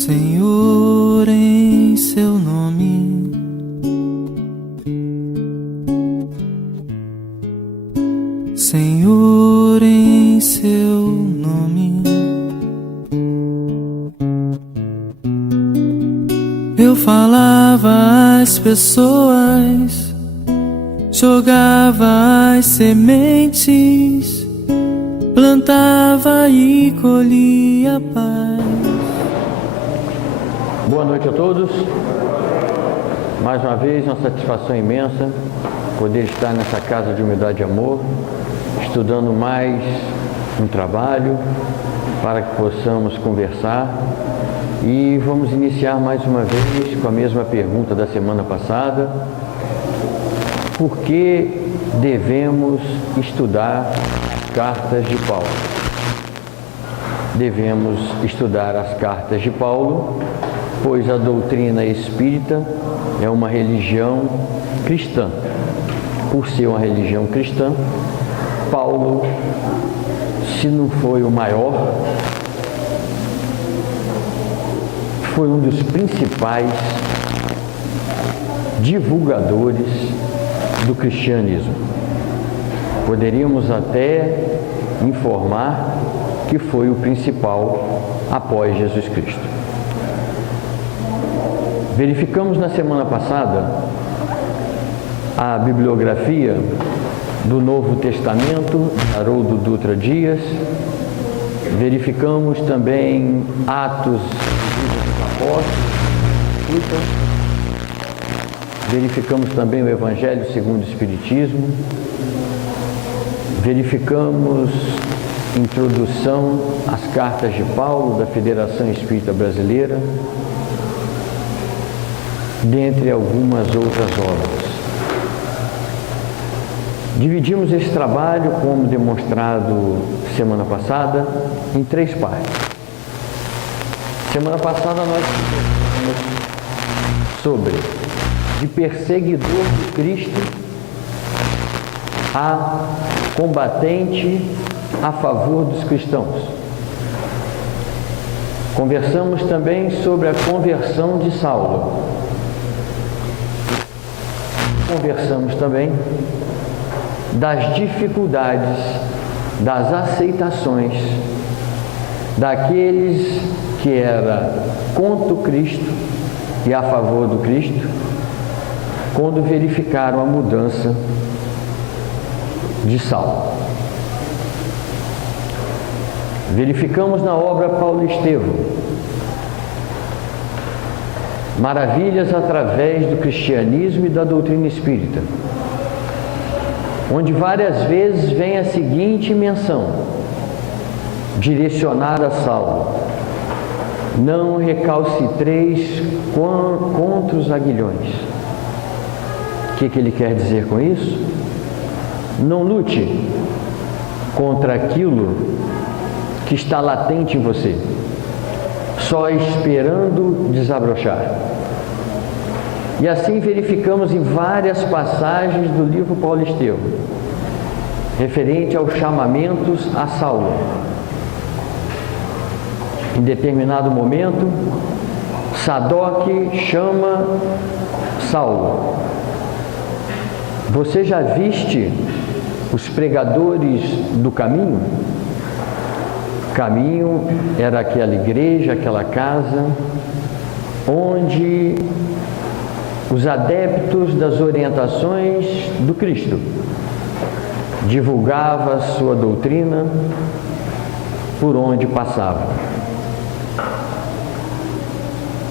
Senhor, em seu nome, Senhor, em seu nome, eu falava às pessoas, jogava as sementes, plantava e colhia paz. Boa noite a todos. Mais uma vez, uma satisfação imensa poder estar nessa casa de humildade e amor, estudando mais um trabalho para que possamos conversar. E vamos iniciar mais uma vez com a mesma pergunta da semana passada: por que devemos estudar as cartas de Paulo? Devemos estudar as cartas de Paulo, pois a doutrina espírita é uma religião cristã. Por ser uma religião cristã, Paulo, se não foi o maior, foi um dos principais divulgadores do cristianismo. Poderíamos até informar que foi o principal após Jesus Cristo. Verificamos na semana passada a bibliografia do Novo Testamento, Haroldo Dutra Dias. Verificamos também Atos dos Apóstolos. Verificamos também o Evangelho segundo o Espiritismo. Verificamos Introdução às Cartas de Paulo, da Federação Espírita Brasileira, dentre algumas outras obras. Dividimos esse trabalho, como demonstrado semana passada, em 3 partes. Semana passada nós falamos sobre de perseguidor de Cristo a combatente a favor dos cristãos. Conversamos também sobre a conversão de Saulo. Conversamos também das dificuldades, das aceitações daqueles que eram contra o Cristo e a favor do Cristo, quando verificaram a mudança de Saulo. Verificamos na obra Paulo Estevão maravilhas através do cristianismo e da doutrina espírita, onde várias vezes vem a seguinte menção direcionada a Saulo: não recalcitreis contra os aguilhões. O que ele quer dizer com isso? Não lute contra aquilo que está latente em você, só esperando desabrochar. E assim verificamos em várias passagens do livro Paulo Estevão, referente aos chamamentos a Saulo. Em determinado momento, Sadoc chama Saulo. Você já viste os pregadores do caminho? Caminho era aquela igreja, aquela casa, onde os adeptos das orientações do Cristo divulgavam a sua doutrina por onde passavam.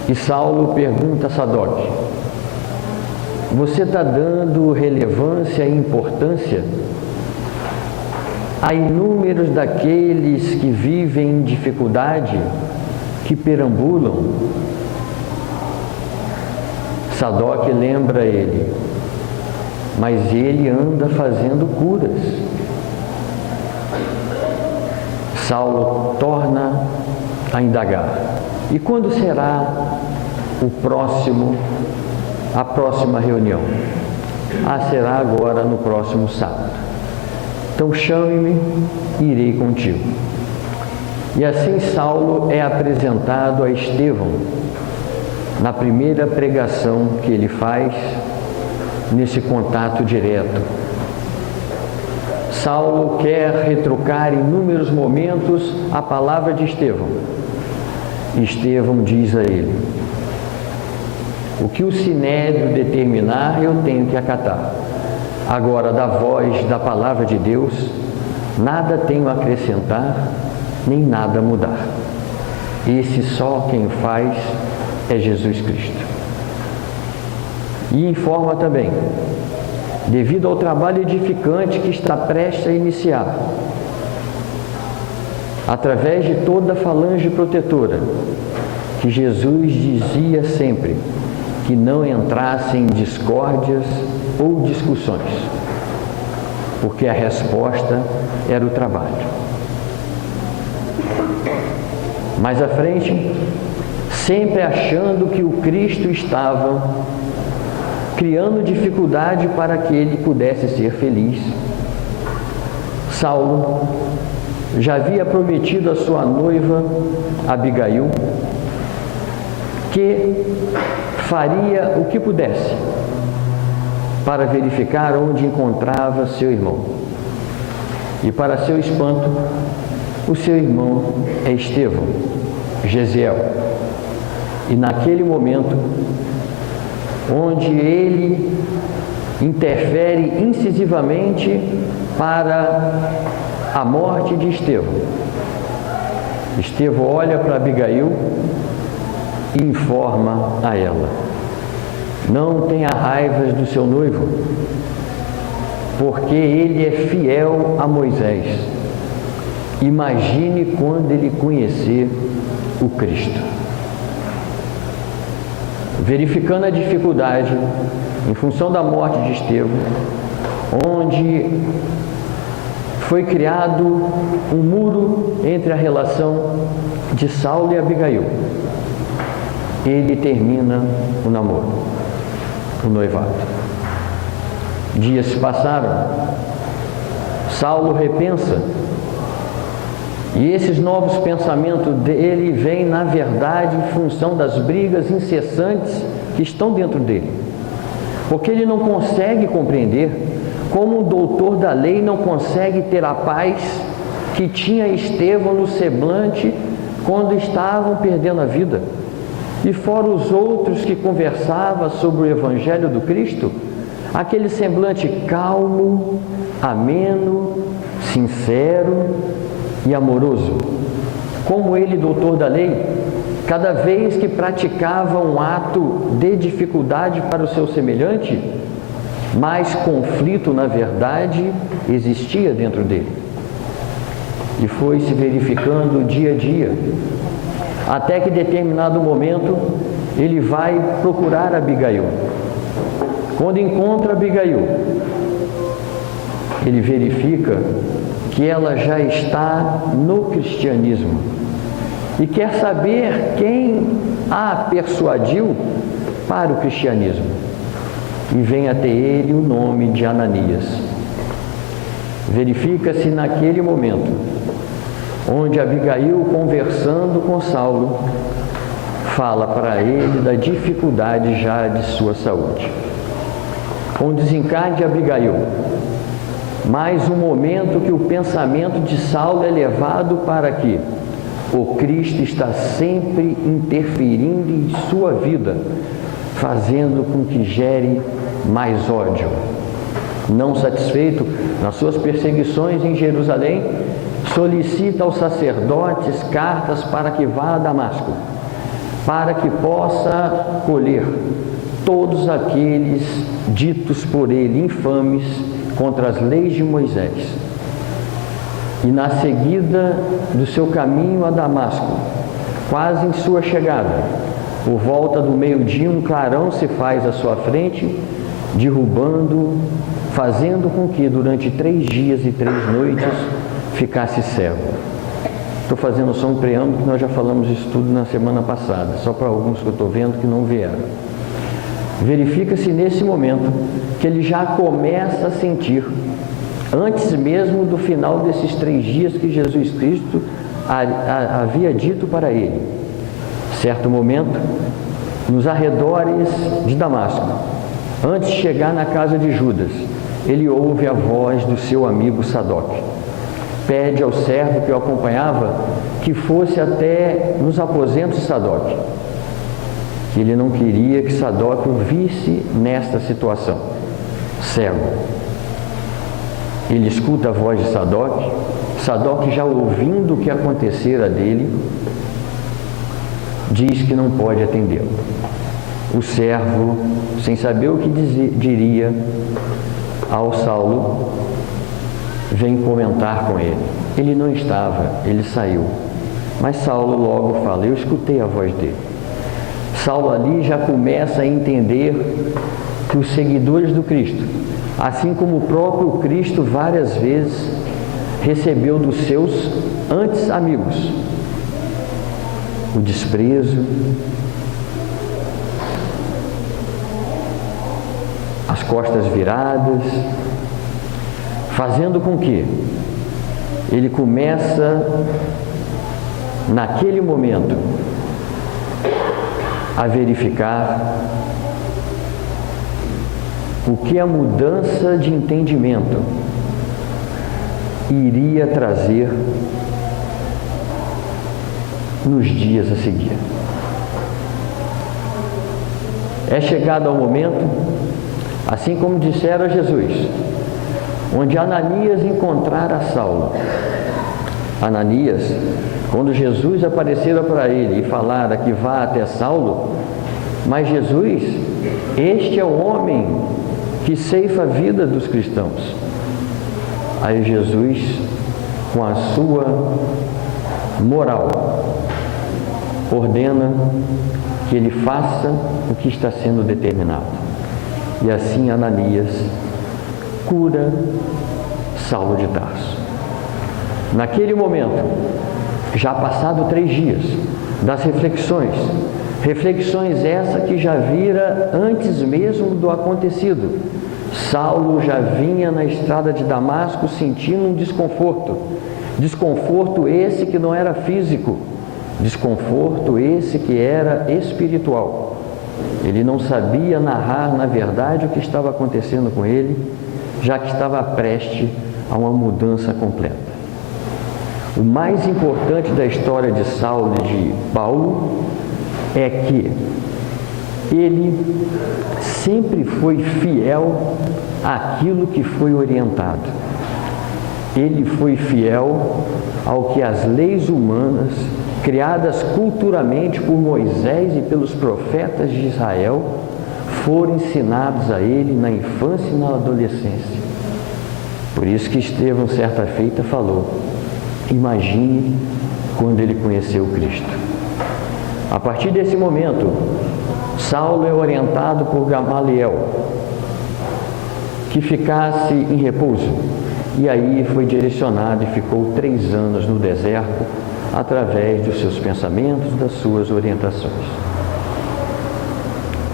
E Saulo pergunta a Sadoc: você está dando relevância e importância a inúmeros daqueles que vivem em dificuldade, que perambulam? Sadoc lembra ele: mas ele anda fazendo curas. Saulo torna a indagar: e quando será a próxima reunião? Será agora no próximo sábado. Então chame-me e irei contigo. E assim Saulo é apresentado a Estevão na primeira pregação que ele faz nesse contato direto. Saulo quer retrucar em inúmeros momentos a palavra de Estevão. Estevão diz a ele: o que o sinédrio determinar, eu tenho que acatar. Agora, da voz da palavra de Deus, nada tenho a acrescentar, nem nada a mudar. Esse só quem faz é Jesus Cristo. E informa também, devido ao trabalho edificante que está prestes a iniciar, através de toda a falange protetora, que Jesus dizia sempre que não entrasse em discórdias ou discussões, porque a resposta era o trabalho. Mais à frente, sempre achando que o Cristo estava criando dificuldade para que ele pudesse ser feliz, Saulo já havia prometido à sua noiva Abigail que faria o que pudesse para verificar onde encontrava seu irmão. E para seu espanto, o seu irmão é Estevão, Gesiel. E naquele momento, onde ele interfere incisivamente para a morte de Estevão, Estevão olha para Abigail e informa a ela: não tenha raivas do seu noivo, porque ele é fiel a Moisés. Imagine quando ele conhecer o Cristo. Verificando a dificuldade em função da morte de Estevão, onde foi criado um muro entre a relação de Saulo e Abigail, ele termina o namoro, o noivado. Dias se passaram, Saulo repensa, e esses novos pensamentos dele vêm, na verdade, em função das brigas incessantes que estão dentro dele. Porque ele não consegue compreender como um doutor da lei não consegue ter a paz que tinha Estevão no semblante quando estavam perdendo a vida. E fora os outros que conversavam sobre o Evangelho do Cristo, aquele semblante calmo, ameno, sincero e amoroso. Como ele, doutor da lei, cada vez que praticava um ato de dificuldade para o seu semelhante, mais conflito, na verdade, existia dentro dele. E foi se verificando dia a dia, até que em determinado momento ele vai procurar Abigail. Quando encontra Abigail, ele verifica que ela já está no cristianismo e quer saber quem a persuadiu para o cristianismo. E vem até ele o nome de Ananias. Verifica-se naquele momento, onde Abigail, conversando com Saulo, fala para ele da dificuldade já de sua saúde. Com o desencarne de Abigail, mais um momento que o pensamento de Saulo é levado para que o Cristo está sempre interferindo em sua vida, fazendo com que gere mais ódio. Não satisfeito nas suas perseguições em Jerusalém, solicita aos sacerdotes cartas para que vá a Damasco, para que possa colher todos aqueles ditos por ele infames contra as leis de Moisés. E na seguida do seu caminho a Damasco, quase em sua chegada, por volta do meio-dia, um clarão se faz à sua frente, derrubando, fazendo com que durante 3 dias e 3 noites ficasse cego. Estou fazendo só um preâmbulo, que nós já falamos isso tudo na semana passada, só para alguns que eu estou vendo que não vieram. Verifica-se nesse momento que ele já começa a sentir, antes mesmo do final desses 3 dias que Jesus Cristo havia dito para ele, certo momento, nos arredores de Damasco, antes de chegar na casa de Judas, ele ouve a voz do seu amigo Sadoc. Pede ao servo que o acompanhava que fosse até nos aposentos de Sadoc. Ele não queria que Sadoc o visse nesta situação, cego. Ele escuta a voz de Sadoc. Sadoc, já ouvindo o que acontecera dele, diz que não pode atendê-lo. O servo, sem saber o que diria ao Saulo, vem comentar com ele. Ele não estava, ele saiu. Mas Saulo logo fala, eu escutei a voz dele. Saulo ali já começa a entender que os seguidores do Cristo, assim como o próprio Cristo várias vezes recebeu dos seus antes amigos o desprezo, as costas viradas, fazendo com que ele começa, naquele momento, a verificar o que a mudança de entendimento iria trazer nos dias a seguir. É chegado ao momento, assim como disseram a Jesus, onde Ananias encontrara Saulo. Ananias, quando Jesus aparecera para ele e falara que vá até Saulo, mas Jesus, este é o homem que ceifa a vida dos cristãos. Aí Jesus, com a sua moral, ordena que ele faça o que está sendo determinado. E assim Ananias cura Saulo de Tarso. Naquele momento, já passado 3 dias das reflexões essas que já vira antes mesmo do acontecido, Saulo já vinha na estrada de Damasco sentindo um desconforto esse que não era físico, desconforto esse que era espiritual. Ele não sabia narrar na verdade o que estava acontecendo com ele, já que estava prestes a uma mudança completa. O mais importante da história de Saulo e de Paulo é que ele sempre foi fiel àquilo que foi orientado. Ele foi fiel ao que as leis humanas, criadas culturalmente por Moisés e pelos profetas de Israel, foram ensinados a ele na infância e na adolescência. Por isso que Estevão, certa feita, falou, imagine quando ele conheceu Cristo. A partir desse momento, Saulo é orientado por Gamaliel que ficasse em repouso, e aí foi direcionado e ficou 3 anos no deserto através dos seus pensamentos, das suas orientações.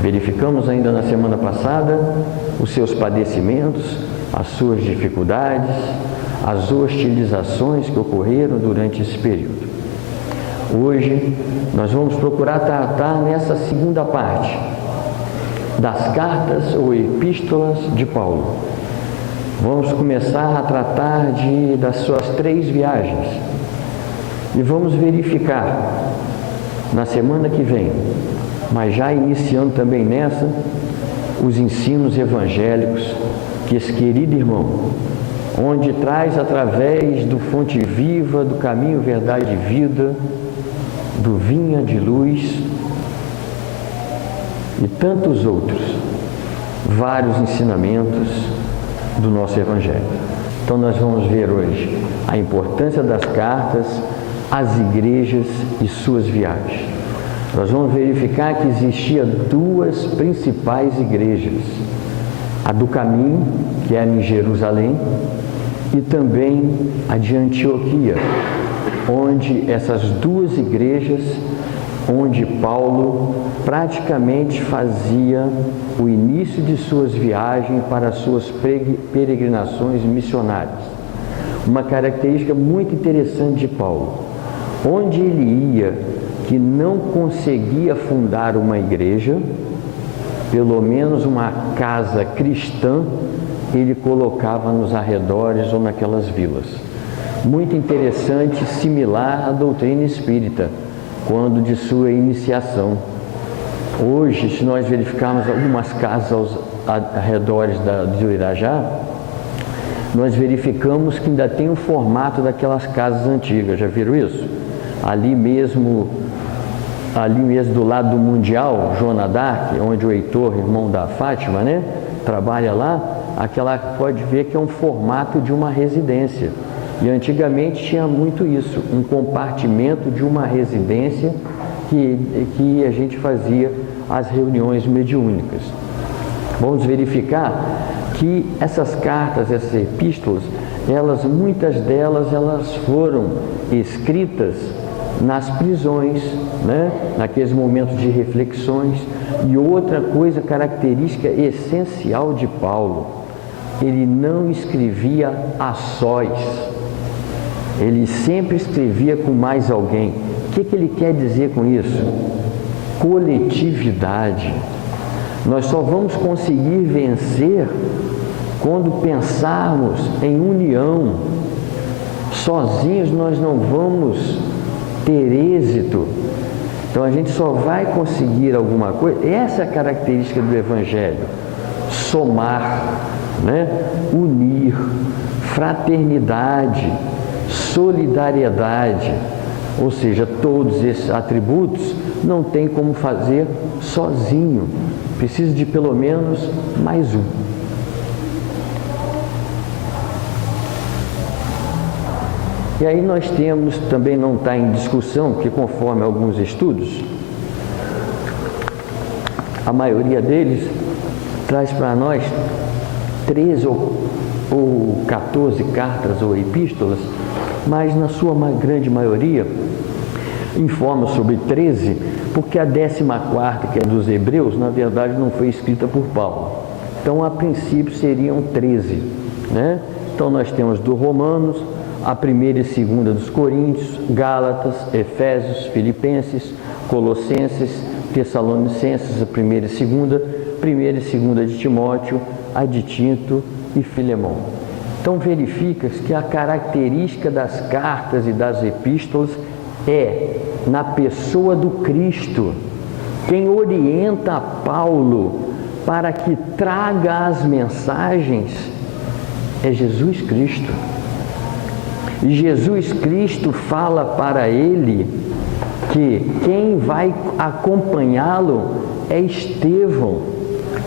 Verificamos ainda na semana passada os seus padecimentos, as suas dificuldades, as hostilizações que ocorreram durante esse período. Hoje nós vamos procurar tratar nessa segunda parte das cartas ou epístolas de Paulo. Vamos começar a tratar das suas 3 viagens e vamos verificar na semana que vem, mas já iniciando também nessa, os ensinos evangélicos que esse querido irmão, onde traz através do Fonte Viva, do Caminho, Verdade e Vida, do Vinha de Luz e tantos outros, vários ensinamentos do nosso Evangelho. Então nós vamos ver hoje a importância das cartas, as igrejas e suas viagens. Nós vamos verificar que existia 2 principais igrejas, a do Caminho, que era em Jerusalém, e também a de Antioquia, onde essas 2 igrejas, onde Paulo praticamente fazia o início de suas viagens para as suas peregrinações missionárias. Uma característica muito interessante de Paulo, onde ele ia, que não conseguia fundar uma igreja, pelo menos uma casa cristã, ele colocava nos arredores ou naquelas vilas. Muito interessante, similar à doutrina espírita, quando de sua iniciação. Hoje, se nós verificarmos algumas casas aos arredores do Irajá, nós verificamos que ainda tem o formato daquelas casas antigas. Já viram isso? Ali mesmo do lado do Mundial, Joana d'Arc, onde o Heitor, irmão da Fátima, né, trabalha lá, aquela pode ver que é um formato de uma residência. E antigamente tinha muito isso, um compartimento de uma residência que a gente fazia as reuniões mediúnicas. Vamos verificar que essas cartas, essas epístolas, muitas delas foram escritas nas prisões, né? Naqueles momentos de reflexões. E outra coisa, característica essencial de Paulo, ele não escrevia a sós, ele sempre escrevia com mais alguém. O que ele quer dizer com isso? Coletividade. Nós só vamos conseguir vencer quando pensarmos em união. Sozinhos nós não vamos ter êxito. Então a gente só vai conseguir alguma coisa. Essa é a característica do Evangelho: somar, né? Unir, fraternidade, solidariedade. Ou seja, todos esses atributos não tem como fazer sozinho. Precisa de pelo menos mais um. E aí nós temos, também não está em discussão, que conforme alguns estudos, a maioria deles traz para nós 13 ou 14 cartas ou epístolas, mas na sua grande maioria informa sobre 13, porque a 14ª, que é dos Hebreus, na verdade não foi escrita por Paulo. Então, a princípio, seriam 13, né? Então, nós temos do Romanos, a 1ª e 2ª dos Coríntios, Gálatas, Efésios, Filipenses, Colossenses, Tessalonicenses, a 1ª e 2ª, 1ª e 2ª de Timóteo, a de Tito e Filemão. Então, verifica-se que a característica das cartas e das epístolas é na pessoa do Cristo. Quem orienta Paulo para que traga as mensagens é Jesus Cristo. E Jesus Cristo fala para ele que quem vai acompanhá-lo é Estevão.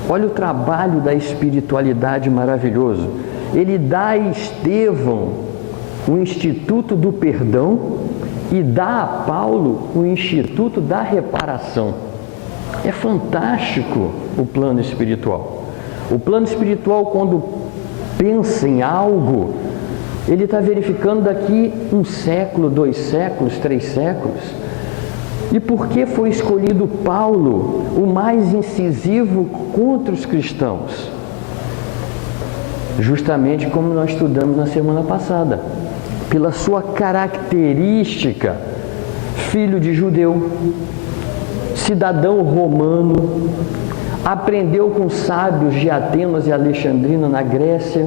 Olha o trabalho da espiritualidade maravilhoso. Ele dá a Estevão o Instituto do Perdão e dá a Paulo o Instituto da Reparação. É fantástico o plano espiritual. O plano espiritual, quando pensa em algo, ele está verificando daqui 1 século, 2 séculos, 3 séculos. E por que foi escolhido Paulo, o mais incisivo contra os cristãos? Justamente como nós estudamos na semana passada, pela sua característica, filho de judeu, cidadão romano, aprendeu com sábios de Atenas e Alexandrina na Grécia.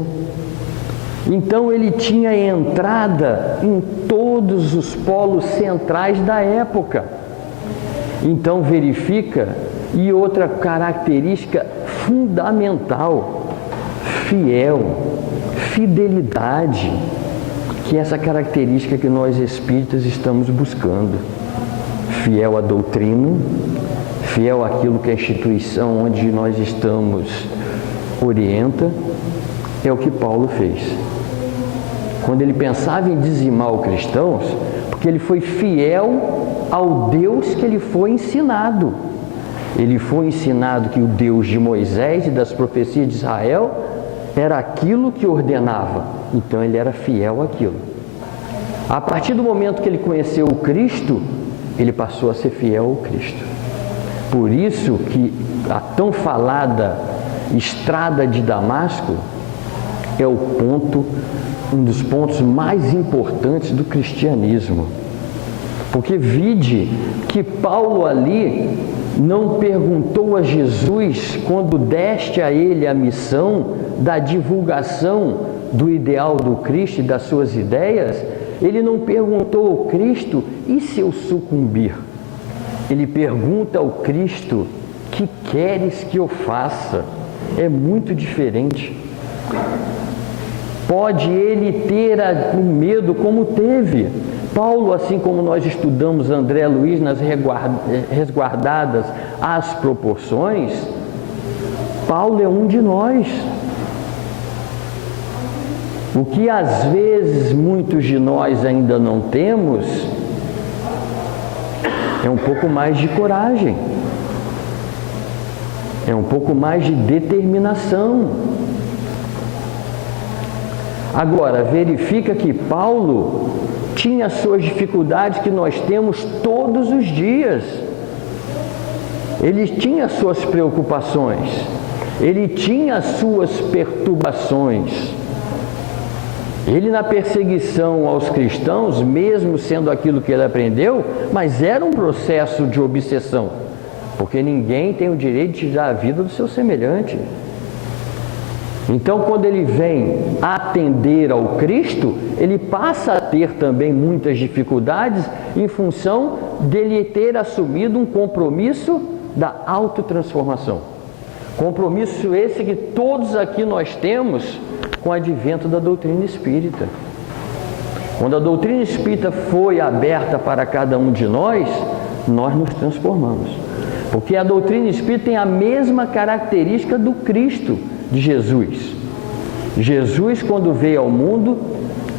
Então ele tinha entrada em todos os polos centrais da época. Então verifica, e outra característica fundamental, fidelidade, que é essa característica que nós espíritas estamos buscando. Fiel à doutrina, fiel àquilo que a instituição onde nós estamos orienta, é o que Paulo fez. Quando ele pensava em dizimar os cristãos, porque ele foi fiel ao Deus que ele foi ensinado. Ele foi ensinado que o Deus de Moisés e das profecias de Israel era aquilo que ordenava. Então ele era fiel àquilo. A partir do momento que ele conheceu o Cristo, ele passou a ser fiel ao Cristo. Por isso que a tão falada estrada de Damasco é um dos pontos mais importantes do cristianismo. Porque vide que Paulo ali não perguntou a Jesus, quando deste a ele a missão da divulgação do ideal do Cristo e das suas ideias, ele não perguntou ao Cristo, e se eu sucumbir? Ele pergunta ao Cristo, que queres que eu faça? É muito diferente. Pode ele ter o medo como teve. Paulo, assim como nós estudamos André Luiz nas resguardadas as proporções, Paulo é um de nós. O que às vezes muitos de nós ainda não temos é um pouco mais de coragem, é um pouco mais de determinação. Agora, verifica que Paulo tinha suas dificuldades que nós temos todos os dias. Ele tinha suas preocupações, ele tinha suas perturbações. Ele, na perseguição aos cristãos, mesmo sendo aquilo que ele aprendeu, mas era um processo de obsessão, porque ninguém tem o direito de tirar a vida do seu semelhante. Então, quando ele vem atender ao Cristo, ele passa a ter também muitas dificuldades em função dele ter assumido um compromisso da autotransformação. Compromisso esse que todos aqui nós temos com o advento da doutrina espírita. Quando a doutrina espírita foi aberta para cada um de nós nos transformamos. Porque a doutrina espírita tem a mesma característica do Cristo, de Jesus. Jesus, quando veio ao mundo,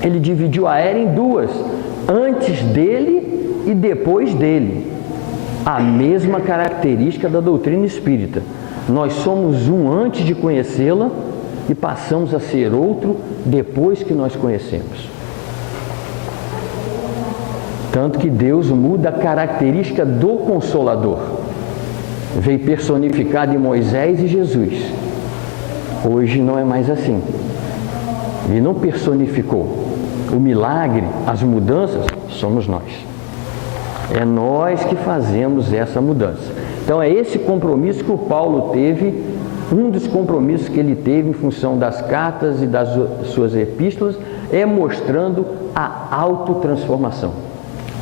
ele dividiu a era em duas, antes dele e depois dele. A mesma característica da doutrina espírita. Nós somos um antes de conhecê-la e passamos a ser outro depois que nós conhecemos. Tanto que Deus muda a característica do Consolador. Veio personificado em Moisés e Jesus. Hoje não é mais assim. Ele não personificou. O milagre, as mudanças, somos nós. É nós que fazemos essa mudança. Então é esse compromisso que o Paulo teve, um dos compromissos que ele teve em função das cartas e das suas epístolas, é mostrando a autotransformação.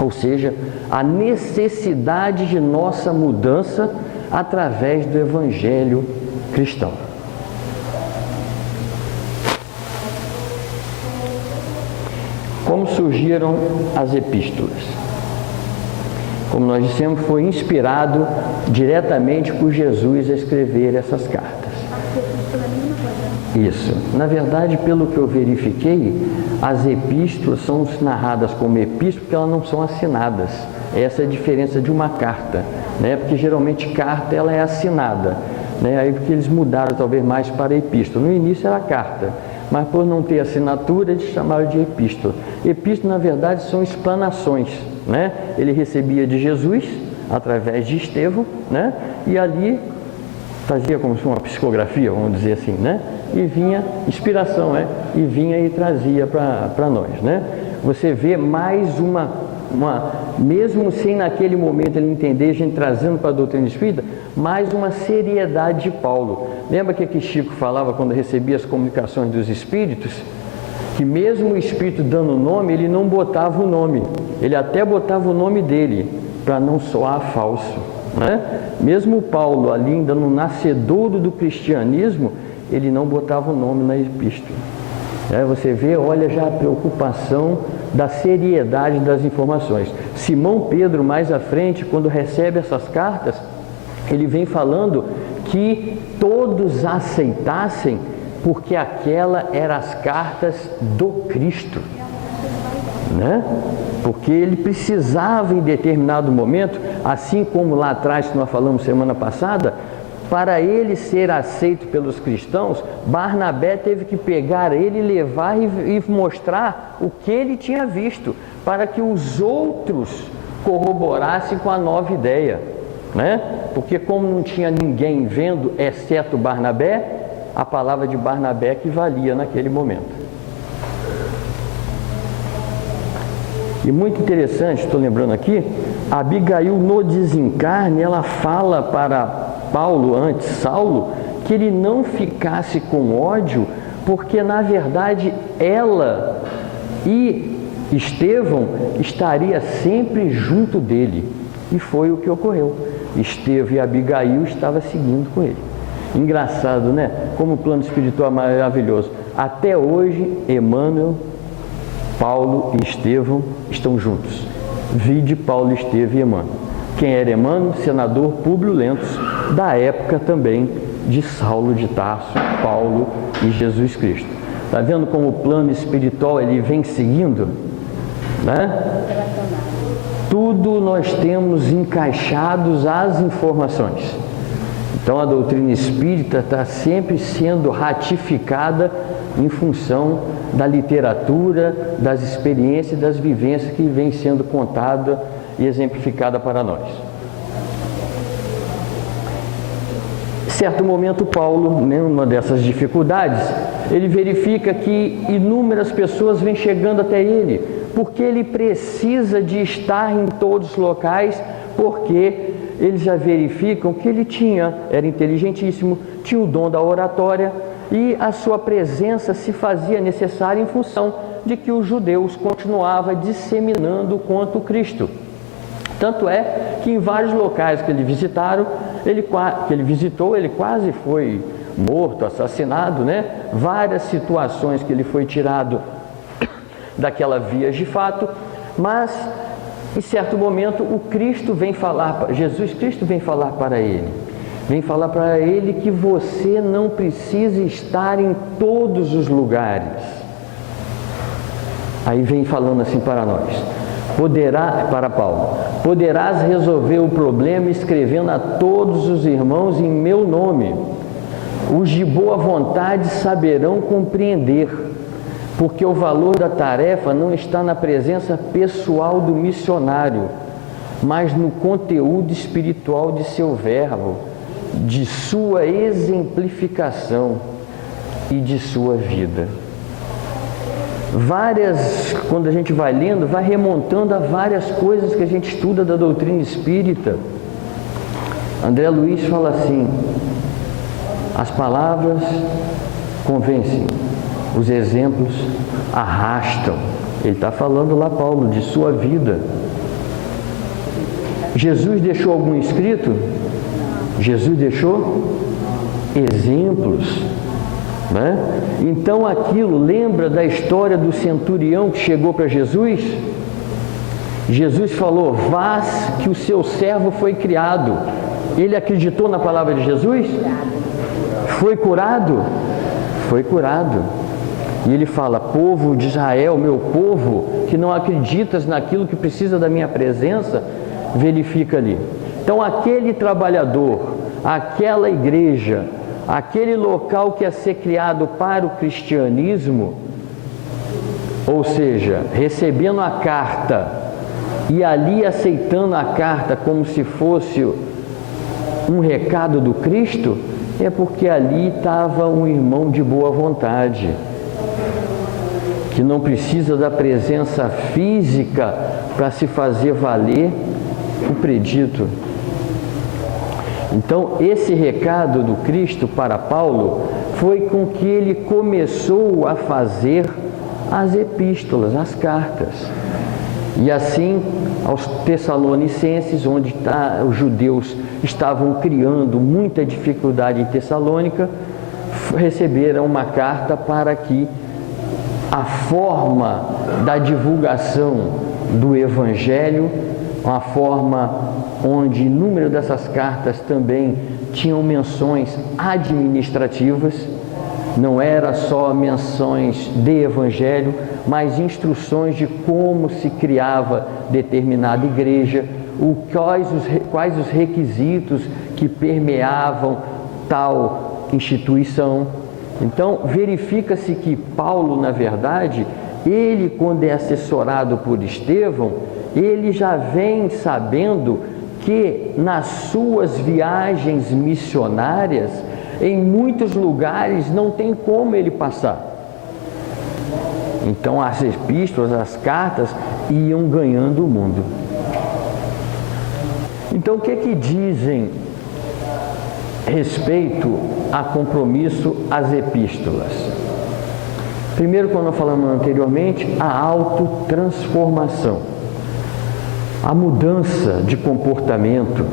Ou seja, a necessidade de nossa mudança através do Evangelho cristão. Como surgiram as epístolas? Como nós dissemos, foi inspirado diretamente por Jesus a escrever essas cartas. Isso. Na verdade, pelo que eu verifiquei, as epístolas são narradas como epístolas porque elas não são assinadas. Essa é a diferença de uma carta, né? Porque geralmente carta ela é assinada, né? Aí porque eles mudaram talvez mais para epístola. No início era carta, mas por não ter assinatura eles chamaram de epístola. Epístola, na verdade, são explanações, né? Ele recebia de Jesus através de Estevão, né? E ali fazia como se fosse uma psicografia, vamos dizer assim, né? E vinha inspiração, né? E vinha e trazia para nós, né? Você vê mais mesmo sem naquele momento ele entender, a gente trazendo para a doutrina espírita, mais uma seriedade de Paulo. Lembra que Chico falava quando recebia as comunicações dos espíritos? Que mesmo o espírito dando nome, ele não botava o nome, ele até botava o nome dele, para não soar falso, né? Mesmo Paulo ali ainda no nascedouro do cristianismo, ele não botava o nome na epístola. Você vê, olha já a preocupação da seriedade das informações. Simão Pedro, mais à frente, quando recebe essas cartas, ele vem falando que todos aceitassem, porque aquela eram as cartas do Cristo, né? Porque ele precisava em determinado momento, assim como lá atrás que nós falamos semana passada, para ele ser aceito pelos cristãos, Barnabé teve que pegar ele, levar e mostrar o que ele tinha visto, para que os outros corroborassem com a nova ideia, né? Porque como não tinha ninguém vendo, exceto Barnabé, a palavra de Barnabé que valia naquele momento. E muito interessante, estou lembrando aqui, Abigail no desencarne, ela fala para Paulo, antes Saulo, que ele não ficasse com ódio, porque na verdade ela e Estevão estaria sempre junto dele. E foi o que ocorreu. Estevão e Abigail estavam seguindo com ele. Engraçado, né? Como o plano espiritual é maravilhoso. Até hoje, Emmanuel, Paulo e Estevão estão juntos. Vide Paulo, Estevão e Emmanuel. Quem era Emmanuel? Senador Públio Lentz, da época também de Saulo de Tarso, Paulo e Jesus Cristo. Está vendo como o plano espiritual ele vem seguindo? Né? Tudo nós temos encaixados as informações. Então a doutrina espírita está sempre sendo ratificada em função da literatura, das experiências e das vivências que vem sendo contada e exemplificada para nós. Em certo momento, Paulo, numa dessas dificuldades, ele verifica que inúmeras pessoas vêm chegando até ele, porque ele precisa de estar em todos os locais, porque eles já verificam que ele era inteligentíssimo, tinha o dom da oratória e a sua presença se fazia necessária em função de que os judeus continuavam disseminando contra o Cristo. Tanto é que em vários locais que ele visitou, ele quase foi morto, assassinado, né? Várias situações que ele foi tirado daquela via de fato, mas em certo momento Jesus Cristo vem falar para ele. Vem falar para ele que você não precisa estar em todos os lugares. Aí vem falando assim para nós. Para Paulo, poderás resolver o problema escrevendo a todos os irmãos em meu nome. Os de boa vontade saberão compreender, porque o valor da tarefa não está na presença pessoal do missionário, mas no conteúdo espiritual de seu verbo, de sua exemplificação e de sua vida. Quando a gente vai lendo, vai remontando a várias coisas que a gente estuda da doutrina espírita. André Luiz fala assim: as palavras convencem, os exemplos arrastam. Ele está falando lá, Paulo, de sua vida. Jesus deixou algum escrito? Jesus deixou exemplos. Né? Então aquilo lembra da história do centurião que chegou para Jesus? Jesus falou: vás que o seu servo foi criado. Ele acreditou na palavra de Jesus? Foi curado? Foi curado. E ele fala: povo de Israel, meu povo, que não acreditas naquilo que precisa da minha presença, verifica ali. Então aquele trabalhador, aquela igreja, aquele local que ia ser criado para o cristianismo, ou seja, recebendo a carta e ali aceitando a carta como se fosse um recado do Cristo, é porque ali estava um irmão de boa vontade, que não precisa da presença física para se fazer valer o predito. Então, esse recado do Cristo para Paulo foi com que ele começou a fazer as epístolas, as cartas. E assim, aos Tessalonicenses, onde os judeus estavam criando muita dificuldade em Tessalônica, receberam uma carta para que a forma da divulgação do Evangelho, uma forma onde inúmeras dessas cartas também tinham menções administrativas, não era só menções de evangelho, mas instruções de como se criava determinada igreja, quais os requisitos que permeavam tal instituição. Então, verifica-se que Paulo, na verdade, ele, quando é assessorado por Estevão, ele já vem sabendo que nas suas viagens missionárias, em muitos lugares não tem como ele passar. Então as epístolas, as cartas, iam ganhando o mundo. Então, o que é que dizem respeito a compromisso às epístolas? Primeiro, como nós falamos anteriormente, a autotransformação, a mudança de comportamento,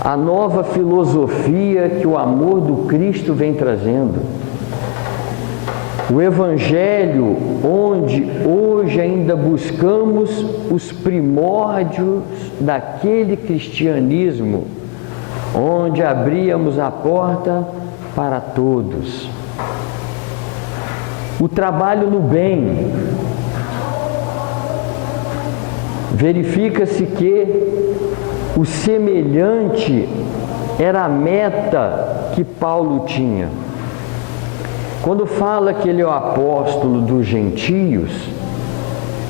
a nova filosofia que o amor do Cristo vem trazendo. O Evangelho, onde hoje ainda buscamos os primórdios daquele cristianismo, onde abríamos a porta para todos. O trabalho no bem. Verifica-se que o semelhante era a meta que Paulo tinha. Quando fala que ele é o apóstolo dos gentios,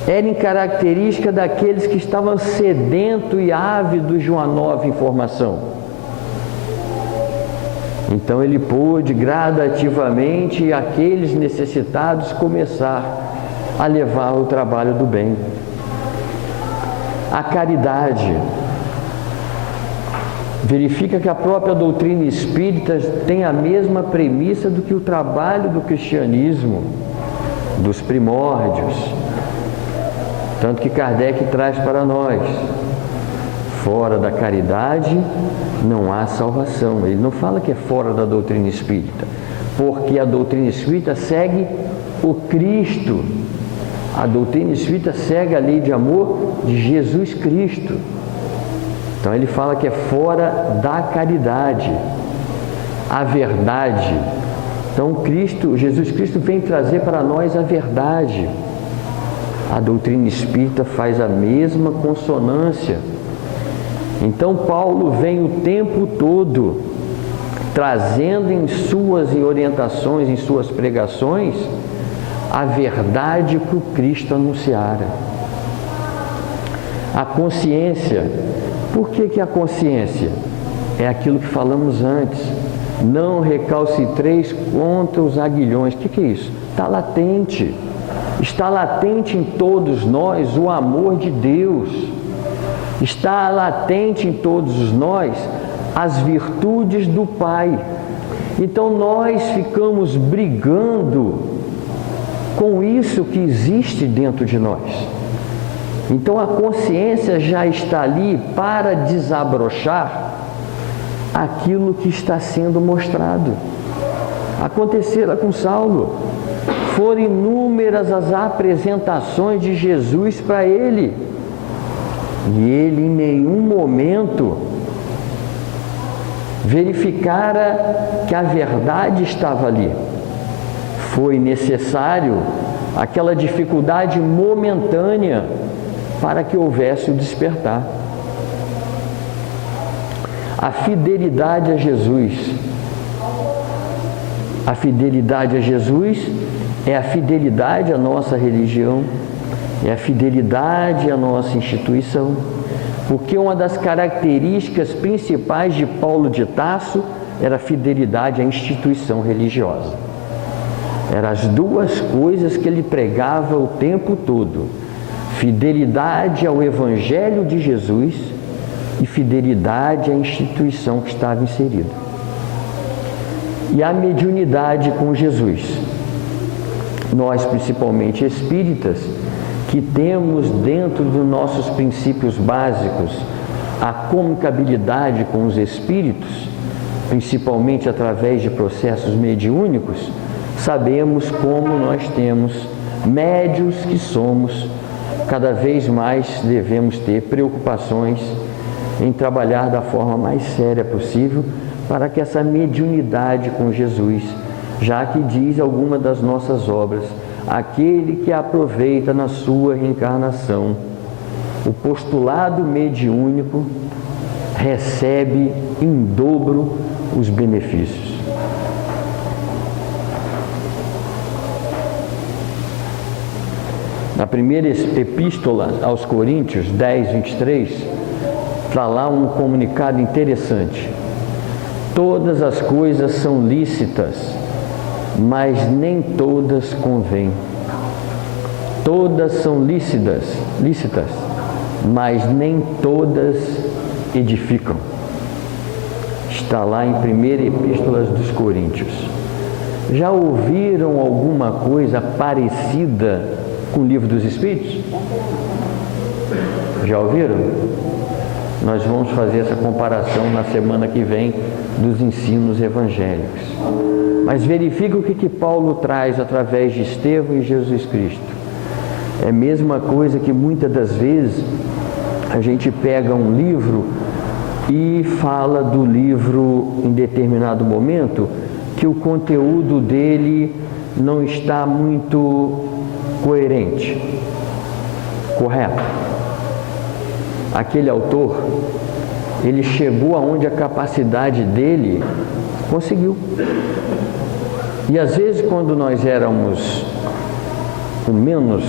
era em característica daqueles que estavam sedentos e ávidos de uma nova informação. Então ele pôde gradativamente aqueles necessitados começar a levar o trabalho do bem. A caridade. Verifica que a própria doutrina espírita tem a mesma premissa do que o trabalho do cristianismo, dos primórdios. Tanto que Kardec traz para nós: fora da caridade não há salvação. Ele não fala que é fora da doutrina espírita, porque a doutrina espírita segue o Cristo. A doutrina espírita segue a lei de amor de Jesus Cristo. Então ele fala que é fora da caridade, a verdade. Então Jesus Cristo vem trazer para nós a verdade. A doutrina espírita faz a mesma consonância. Então Paulo vem o tempo todo trazendo em suas orientações, em suas pregações, a verdade que o Cristo anunciara. A consciência. Por que a consciência? É aquilo que falamos antes. Não recalcitreis contra os aguilhões. O que é isso? Está latente. Está latente em todos nós o amor de Deus. Está latente em todos nós as virtudes do Pai. Então nós ficamos brigando com isso que existe dentro de nós. Então a consciência já está ali para desabrochar aquilo que está sendo mostrado. Acontecera com Saulo. Foram inúmeras as apresentações de Jesus para ele. E ele em nenhum momento verificara que a verdade estava ali. Foi necessário aquela dificuldade momentânea para que houvesse o despertar. A fidelidade a Jesus. A fidelidade a Jesus é a fidelidade à nossa religião, é a fidelidade à nossa instituição, porque uma das características principais de Paulo de Tarso era a fidelidade à instituição religiosa. Eram as duas coisas que ele pregava o tempo todo: fidelidade ao Evangelho de Jesus e fidelidade à instituição que estava inserida. E a mediunidade com Jesus. Nós, principalmente espíritas, que temos dentro dos nossos princípios básicos a comunicabilidade com os espíritos, principalmente através de processos mediúnicos, sabemos como nós temos médios que somos, cada vez mais devemos ter preocupações em trabalhar da forma mais séria possível para que essa mediunidade com Jesus, já que diz alguma das nossas obras, aquele que aproveita na sua reencarnação o postulado mediúnico recebe em dobro os benefícios. Na primeira epístola aos Coríntios, 10, 23, está lá um comunicado interessante. Todas as coisas são lícitas, mas nem todas convêm. Todas são lícitas, mas nem todas edificam. Está lá em 1ª Epístola dos Coríntios. Já ouviram alguma coisa parecida com o Livro dos Espíritos? Já ouviram? Nós vamos fazer essa comparação na semana que vem dos ensinos evangélicos. Mas verifica o que Paulo traz através de Estevão e Jesus Cristo. É a mesma coisa que muitas das vezes a gente pega um livro e fala do livro em determinado momento que o conteúdo dele não está muito coerente, correto? Aquele autor, ele chegou aonde a capacidade dele conseguiu. E às vezes, quando nós éramos com menos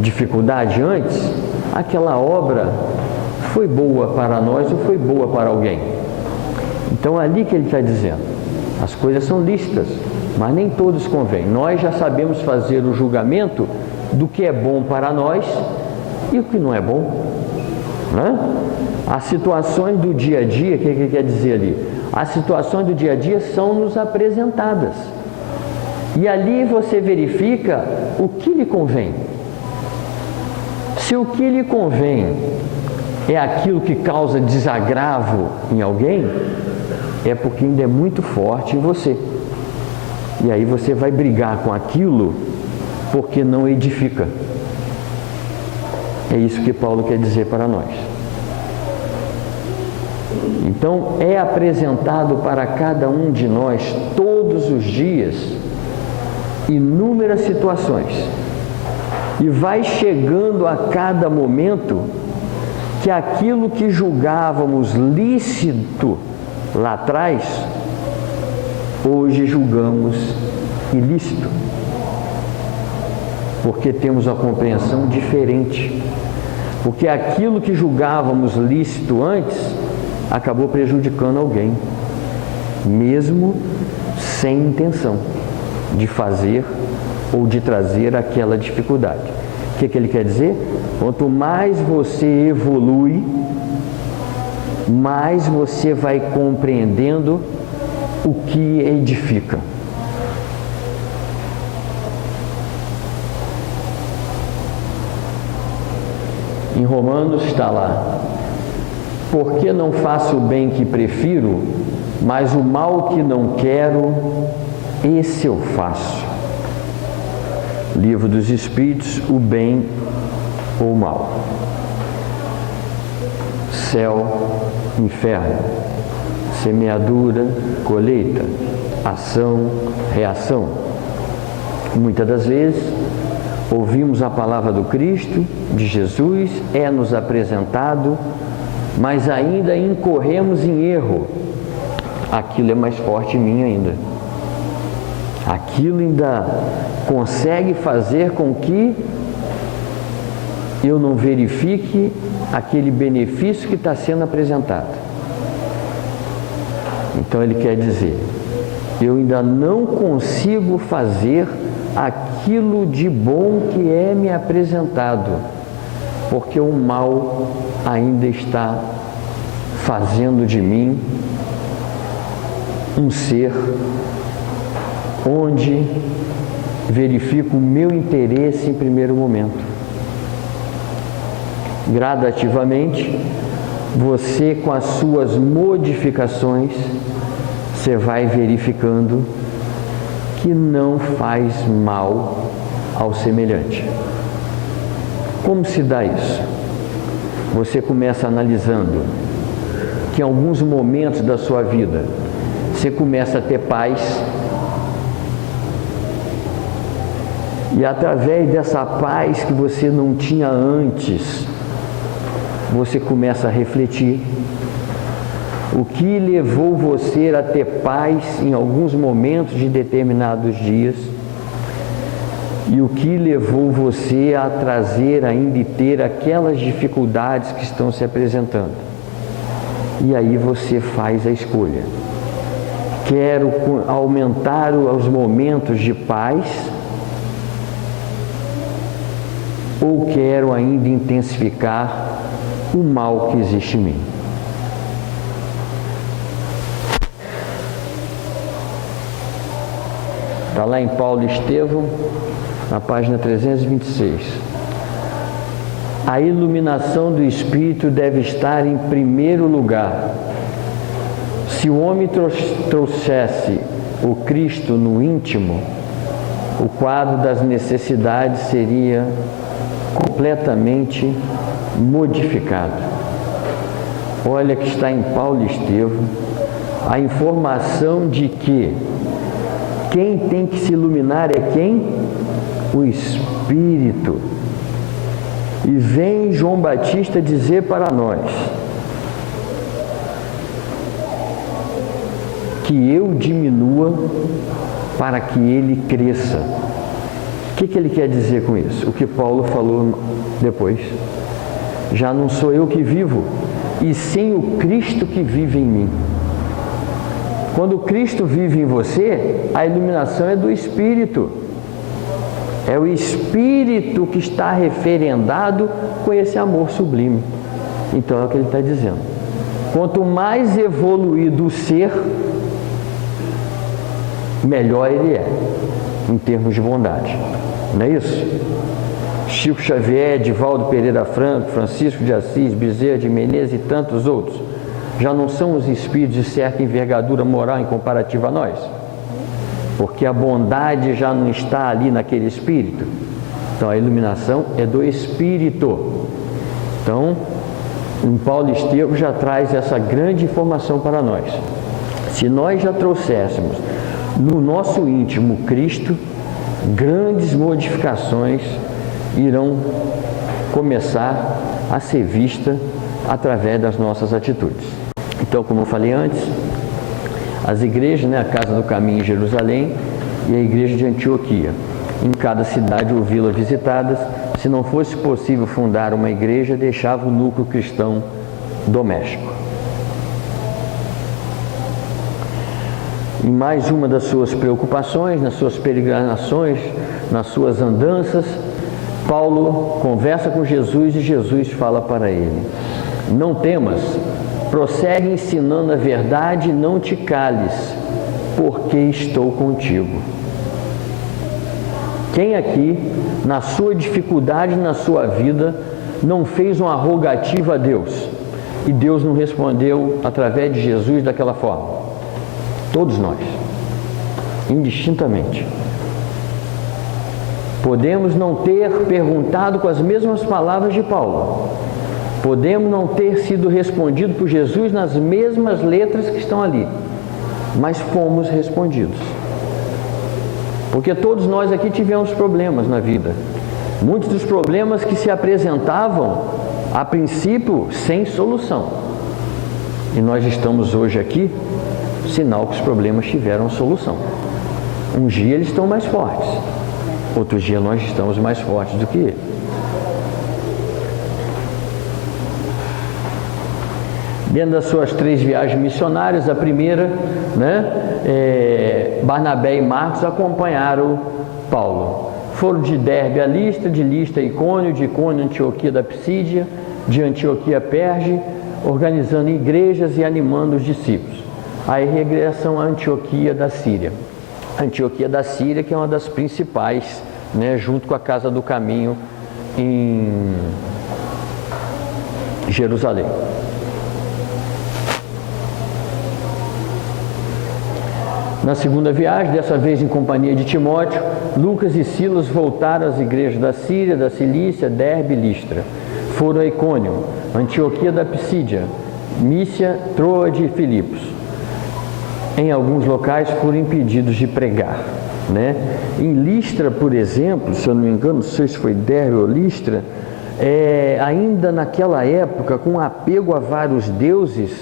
dificuldade antes, aquela obra foi boa para nós ou foi boa para alguém. Então, é ali que ele está dizendo, as coisas são lícitas, mas nem todos convém. Nós já sabemos fazer o julgamento do que é bom para nós e o que não é bom, né? As situações do dia a dia, o que ele quer dizer ali? As situações do dia a dia são nos apresentadas. E ali você verifica o que lhe convém. Se o que lhe convém é aquilo que causa desagravo em alguém, é porque ainda é muito forte em você. E aí você vai brigar com aquilo porque não edifica. É isso que Paulo quer dizer para nós. Então, é apresentado para cada um de nós, todos os dias, inúmeras situações. E vai chegando a cada momento que aquilo que julgávamos lícito lá atrás, hoje julgamos ilícito. Porque temos uma compreensão diferente. Porque aquilo que julgávamos lícito antes, acabou prejudicando alguém, mesmo sem intenção de fazer ou de trazer aquela dificuldade. O que ele quer dizer? Quanto mais você evolui, mais você vai compreendendo o que edifica. Em Romanos está lá: porque não faço o bem que prefiro, mas o mal que não quero, esse eu faço. Livro dos Espíritos, o bem ou o mal. Céu, inferno, semeadura, colheita, ação, reação. Muitas das vezes ouvimos a palavra do Cristo, de Jesus, é-nos apresentado, mas ainda incorremos em erro. Aquilo é mais forte em mim ainda. Aquilo ainda consegue fazer com que eu não verifique aquele benefício que está sendo apresentado. Então ele quer dizer, eu ainda não consigo fazer aquilo de bom que é me apresentado, porque o mal ainda está fazendo de mim um ser onde verifico o meu interesse em primeiro momento. Gradativamente, você, com as suas modificações, você vai verificando que não faz mal ao semelhante. Como se dá isso? Você começa analisando que em alguns momentos da sua vida você começa a ter paz, e através dessa paz que você não tinha antes, você começa a refletir o que levou você a ter paz em alguns momentos de determinados dias e o que levou você a trazer ainda e ter aquelas dificuldades que estão se apresentando. E aí você faz a escolha. Quero aumentar os momentos de paz ou quero ainda intensificar o mal que existe em mim? Está lá em Paulo e Estevão, na página 326. A iluminação do Espírito deve estar em primeiro lugar. Se o homem trouxesse o Cristo no íntimo, o quadro das necessidades seria completamente modificado. Olha que está em Paulo e Estevão a informação de que quem tem que se iluminar é quem? O Espírito. E vem João Batista dizer para nós que eu diminua para que ele cresça. O que ele quer dizer com isso? O que Paulo falou depois. Já não sou eu que vivo, e sim o Cristo que vive em mim. Quando Cristo vive em você, a iluminação é do Espírito. É o Espírito que está referendado com esse amor sublime. Então é o que ele está dizendo. Quanto mais evoluído o ser, melhor ele é, em termos de bondade. Não é isso? Chico Xavier, Divaldo Pereira Franco, Francisco de Assis, Bezerra de Menezes e tantos outros já não são os espíritos de certa envergadura moral em comparativo a nós? Porque a bondade já não está ali naquele espírito. Então a iluminação é do Espírito. Então, em Paulo e Estevão já traz essa grande informação para nós. Se nós já trouxéssemos no nosso íntimo Cristo, grandes modificações irão começar a ser vistas através das nossas atitudes. Então, como eu falei antes, as igrejas, a Casa do Caminho em Jerusalém e a igreja de Antioquia, em cada cidade ou vila visitadas, se não fosse possível fundar uma igreja, deixava o núcleo cristão doméstico. Em mais uma das suas preocupações, nas suas peregrinações, nas suas andanças, Paulo conversa com Jesus e Jesus fala para ele: não temas, prossegue ensinando a verdade, não te cales, porque estou contigo. Quem aqui, na sua dificuldade, na sua vida, não fez uma rogativa a Deus e Deus não respondeu através de Jesus daquela forma? Todos nós, indistintamente. Podemos não ter perguntado com as mesmas palavras de Paulo, podemos não ter sido respondido por Jesus nas mesmas letras que estão ali, mas fomos respondidos. Porque todos nós aqui tivemos problemas na vida. Muitos dos problemas que se apresentavam, a princípio, sem solução. E nós estamos hoje aqui, sinal que os problemas tiveram solução. Um dia eles estão mais fortes, outro dia nós estamos mais fortes do que eles. Dentro das suas 3 viagens missionárias, a primeira, Barnabé e Marcos acompanharam Paulo. Foram de Derbe a Listra, de Listra a Icônio, de Icônio a Antioquia da Psídia, de Antioquia a Perge, organizando igrejas e animando os discípulos. Aí regressam a Antioquia da Síria. Antioquia da Síria, que é uma das principais, junto com a Casa do Caminho em Jerusalém. Na segunda viagem, dessa vez em companhia de Timóteo, Lucas e Silas voltaram às igrejas da Síria, da Cilícia, Derbe e Listra. Foram a Icônio, Antioquia da Psídia, Mícia, Troade e Filipos. Em alguns locais foram impedidos de pregar. Em Listra, por exemplo, se eu não me engano, não sei se foi Derbe ou Listra, ainda naquela época, com apego a vários deuses,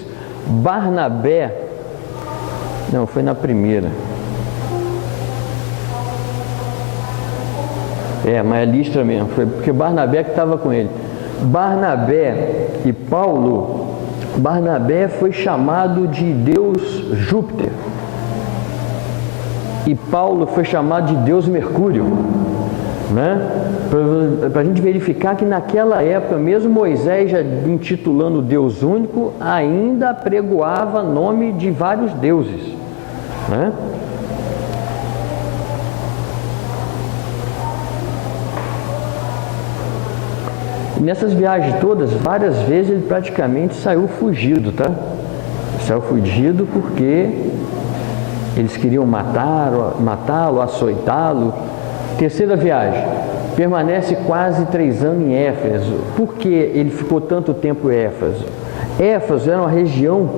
Barnabé, não, foi na primeira. Mas é Listra mesmo, foi porque Barnabé que estava com ele. Barnabé e Paulo, Barnabé foi chamado de Deus Júpiter e Paulo foi chamado de Deus Mercúrio. né? Para a gente verificar que naquela época, mesmo Moisés já intitulando Deus único, ainda apregoava nome de vários deuses, né? E nessas viagens todas, várias vezes ele praticamente saiu fugido, tá? Saiu fugido porque eles queriam matá-lo, açoitá-lo. Terceira viagem, permanece quase 3 anos em Éfeso. Por que ele ficou tanto tempo em Éfeso? Éfeso era uma região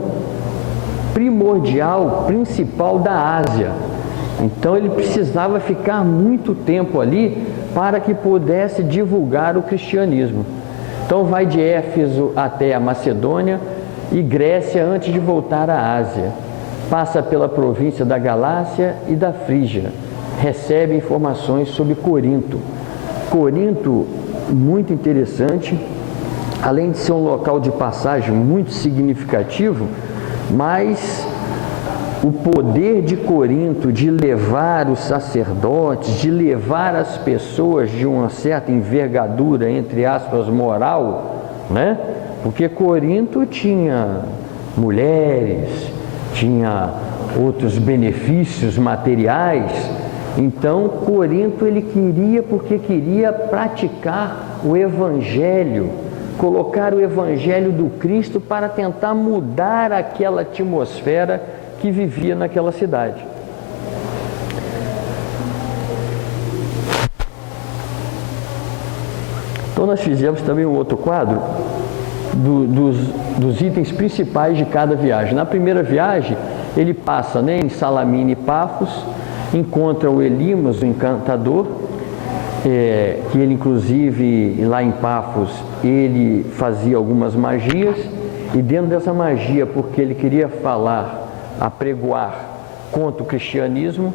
primordial, principal da Ásia. Então ele precisava ficar muito tempo ali para que pudesse divulgar o cristianismo. Então vai de Éfeso até a Macedônia e Grécia antes de voltar à Ásia. Passa pela província da Galácia e da Frígia. Recebe informações sobre Corinto. Corinto, muito interessante, além de ser um local de passagem muito significativo, mas o poder de Corinto de levar os sacerdotes, de levar as pessoas de uma certa envergadura, entre aspas, moral, né? Porque Corinto tinha mulheres, tinha outros benefícios materiais. Então, Corinto ele queria, porque queria praticar o Evangelho, colocar o Evangelho do Cristo para tentar mudar aquela atmosfera que vivia naquela cidade. Então, nós fizemos também um outro quadro dos itens principais de cada viagem. Na primeira viagem, ele passa, né, em Salamina e Pafos, encontra o Elimas, o encantador, que ele inclusive lá em Pafos ele fazia algumas magias, e dentro dessa magia, porque ele queria apregoar contra o cristianismo,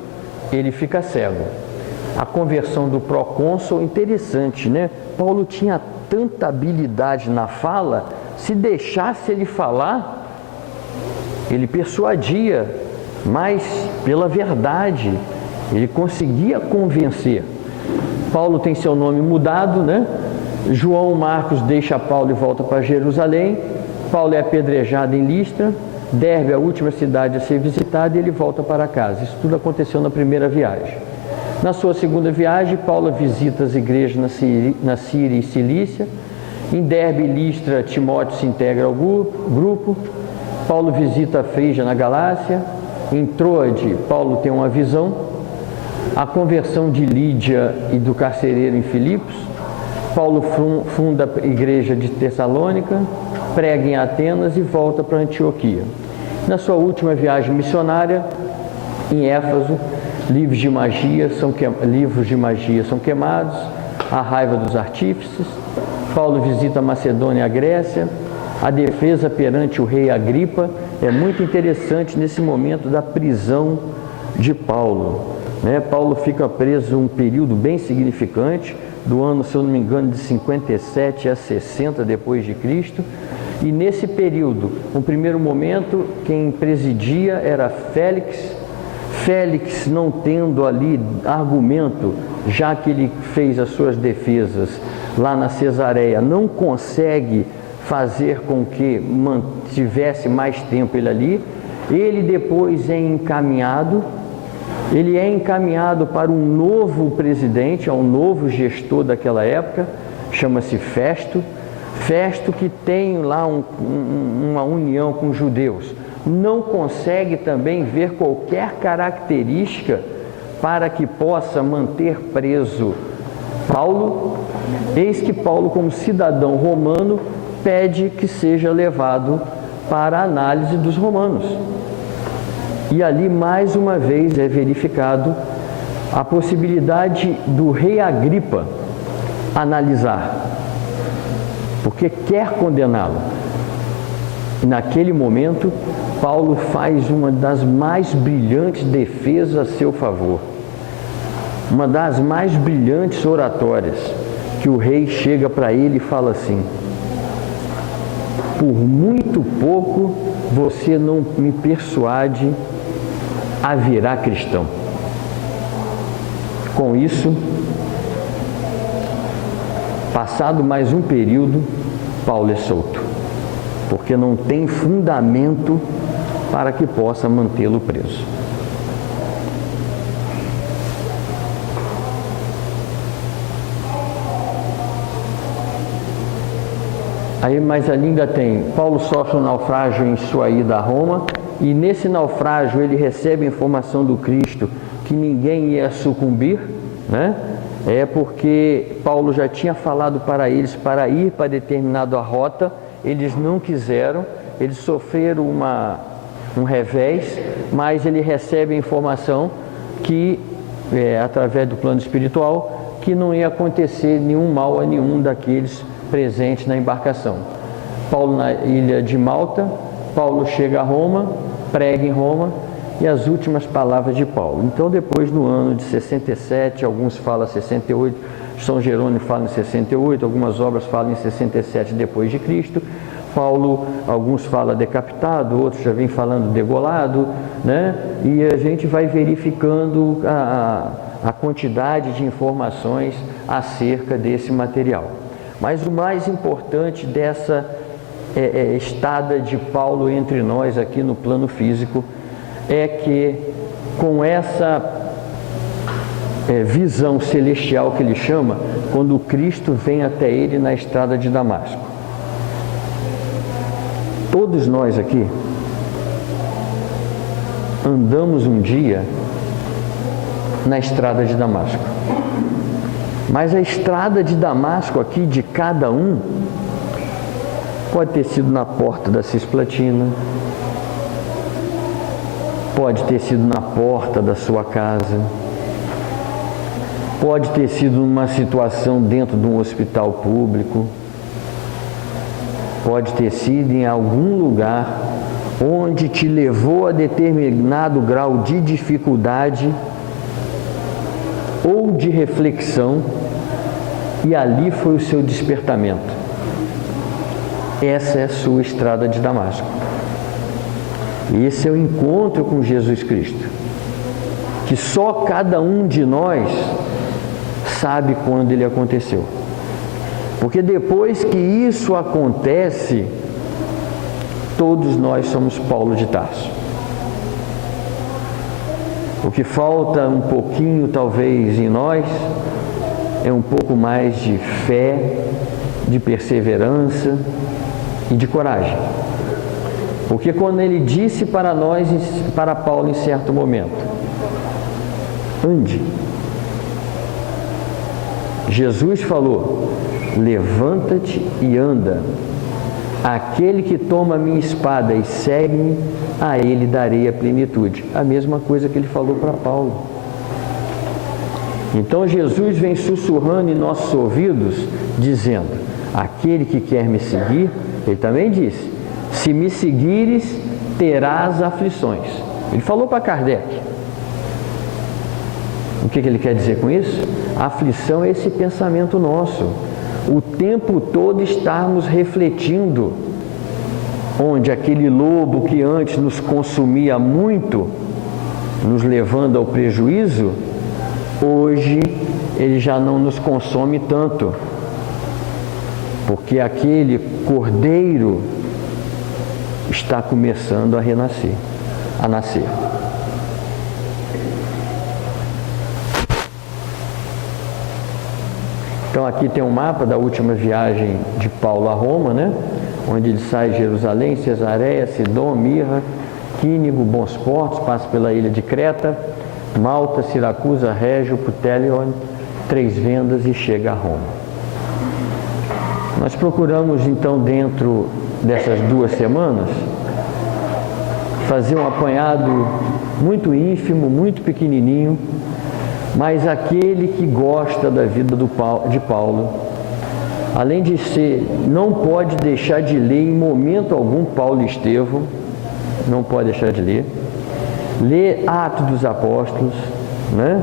ele fica cego. A conversão do procônsul, interessante, né? Paulo tinha tanta habilidade na fala, se deixasse ele falar, ele persuadia, mas pela verdade, ele conseguia convencer. Paulo tem seu nome mudado, né? João Marcos deixa Paulo e volta para Jerusalém. Paulo é apedrejado em Listra. Derbe, a última cidade a ser visitada, e ele volta para casa. Isso tudo aconteceu na primeira viagem. Na sua segunda viagem, Paulo visita as igrejas na Síria e Cilícia. Em Derbe e Listra, Timóteo se integra ao grupo. Paulo visita a Frígia na Galácia. Em Troade, Paulo tem uma visão. A conversão de Lídia e do carcereiro em Filipos. Paulo funda a igreja de Tessalônica, prega em Atenas e volta para Antioquia. Na sua última viagem missionária, em Éfeso, livros de magia são queimados, a raiva dos artífices. Paulo visita a Macedônia e a Grécia. A defesa perante o rei Agripa é muito interessante nesse momento da prisão de Paulo, né? Paulo fica preso um período bem significante, do ano, se eu não me engano, de 57 a 60 depois de Cristo. E nesse período, no primeiro momento, quem presidia era Félix. Félix, não tendo ali argumento, já que ele fez as suas defesas lá na Cesareia, não consegue fazer com que mantivesse mais tempo ele ali. Ele depois é encaminhado, para um novo presidente, um novo gestor daquela época, chama-se Festo. Festo, que tem lá uma união com os judeus, não consegue também ver qualquer característica para que possa manter preso Paulo. Eis que Paulo, como cidadão romano, pede que seja levado para a análise dos romanos. E ali, mais uma vez, é verificado a possibilidade do rei Agripa analisar, porque quer condená-lo. E naquele momento, Paulo faz uma das mais brilhantes defesas a seu favor, uma das mais brilhantes oratórias, que o rei chega para ele e fala assim: por muito pouco você não me persuade a virar cristão. Com isso, Passado mais um período, Paulo é solto, porque não tem fundamento para que possa mantê-lo preso. Aí, mas ali ainda tem, Paulo sofre um naufrágio em sua ida a Roma, e nesse naufrágio ele recebe a informação do Cristo que ninguém ia sucumbir, né? É porque Paulo já tinha falado para eles para ir para determinada rota, eles não quiseram, eles sofreram um revés, mas ele recebe a informação que, através do plano espiritual, que não ia acontecer nenhum mal a nenhum daqueles presentes na embarcação. Paulo na ilha de Malta, Paulo chega a Roma, prega em Roma, e as últimas palavras de Paulo. Então, depois, no ano de 67, alguns falam 68, São Jerônimo fala em 68, algumas obras falam em 67 depois de Cristo. Paulo, alguns falam decapitado, outros já vêm falando degolado, né? E a gente vai verificando a quantidade de informações acerca desse material. Mas o mais importante dessa estada de Paulo entre nós aqui no plano físico é que, com essa visão celestial que ele chama, quando Cristo vem até ele na estrada de Damasco. Todos nós aqui andamos um dia na estrada de Damasco. Mas a estrada de Damasco aqui, de cada um, pode ter sido na porta da Cisplatina, pode ter sido na porta da sua casa, pode ter sido numa situação dentro de um hospital público, pode ter sido em algum lugar onde te levou a determinado grau de dificuldade ou de reflexão, e ali foi o seu despertamento. Essa é a sua estrada de Damasco. Esse é o encontro com Jesus Cristo, que só cada um de nós sabe quando ele aconteceu. Porque depois que isso acontece, todos nós somos Paulo de Tarso. O que falta um pouquinho, talvez, em nós, é um pouco mais de fé, de perseverança e de coragem. Porque quando ele disse para nós, para Paulo em certo momento, ande. Jesus falou, levanta-te e anda. Aquele que toma a minha espada e segue-me, a ele darei a plenitude. A mesma coisa que ele falou para Paulo. Então Jesus vem sussurrando em nossos ouvidos, dizendo, aquele que quer me seguir, ele também disse, se me seguires, terás aflições. Ele falou para Kardec. O que ele quer dizer com isso? A aflição é esse pensamento nosso. O tempo todo estarmos refletindo, onde aquele lobo que antes nos consumia muito, nos levando ao prejuízo, hoje ele já não nos consome tanto, porque aquele cordeiro está começando a renascer, a nascer. Então aqui tem um mapa da última viagem de Paulo a Roma, né? Onde ele sai de Jerusalém, Cesareia, Sidom, Mirra, Quínigo, Bons Portos, passa pela ilha de Creta, Malta, Siracusa, Régio, Putélion, Três Vendas e chega a Roma. Nós procuramos então, dentro dessas 2 semanas, fazer um apanhado muito ínfimo, muito pequenininho, mas aquele que gosta da vida de Paulo, além de ser, não pode deixar de ler em momento algum Paulo e Estevão, não pode deixar de ler Atos dos Apóstolos, né?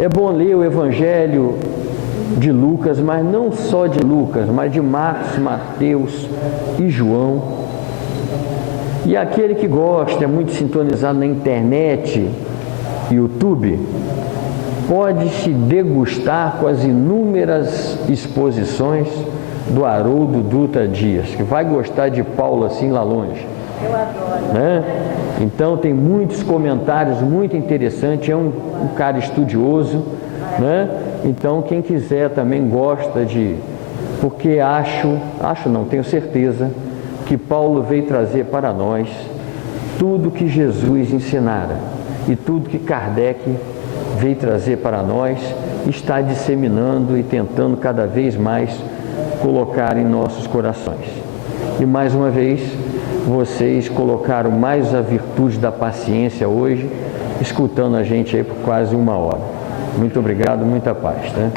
É bom ler o Evangelho de Lucas, mas não só de Lucas, mas de Marcos, Mateus e João. E aquele que gosta, é muito sintonizado na internet, YouTube, pode-se degustar com as inúmeras exposições do Haroldo Dutra Dias, que vai gostar de Paulo assim lá longe. Eu adoro. Né? Então tem muitos comentários muito interessantes, é um cara estudioso, né? Então quem quiser também gosta de, porque acho não, tenho certeza que Paulo veio trazer para nós tudo que Jesus ensinara e tudo que Kardec veio trazer para nós, está disseminando e tentando cada vez mais colocar em nossos corações. E mais uma vez, vocês colocaram mais a virtude da paciência hoje, escutando a gente aí por quase 1 hora. Muito obrigado, muita paz, tá?